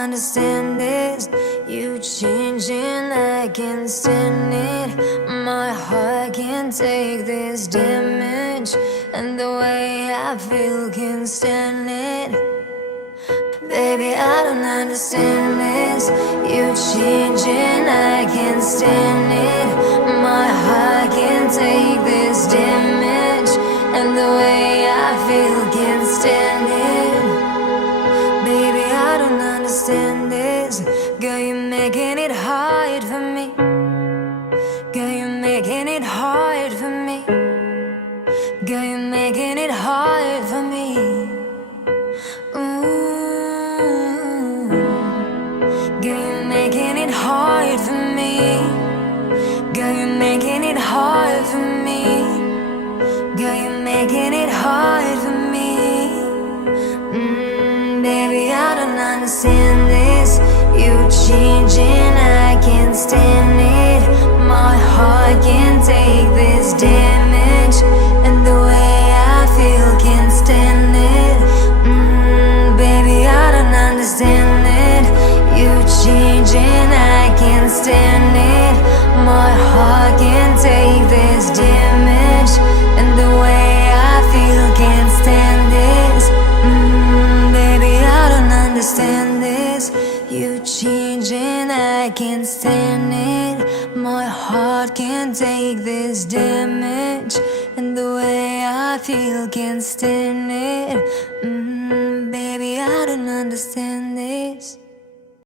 understand this. You changing, I can't stand it. My heart can't take this damage, and the way I feel can't stand it. Baby, I don't understand this. You changing, I can't stand it. My heart can't take this damage, and the way I feel can't stand it. Baby, I don't understand this. Girl, you're making it hard for me. Girl, you're making it hard for me. Girl, you're making it hard for me. Girl, you're making it hard for me. Girl, you're making it hard for me. Girl, you're making it hard for me. Baby, I don't understand this. You changing, I can't stand it. My heart can't take this damage, and the way I feel can't stand it. Baby, I don't understand it. You changing, I can't stand it. My heart can't take this damage, and the way I feel can't stand this. Baby, I don't understand this. You changing, I can't stand it. My heart can't take this damage, and the way I feel can't stand it. Baby, I don't understand this.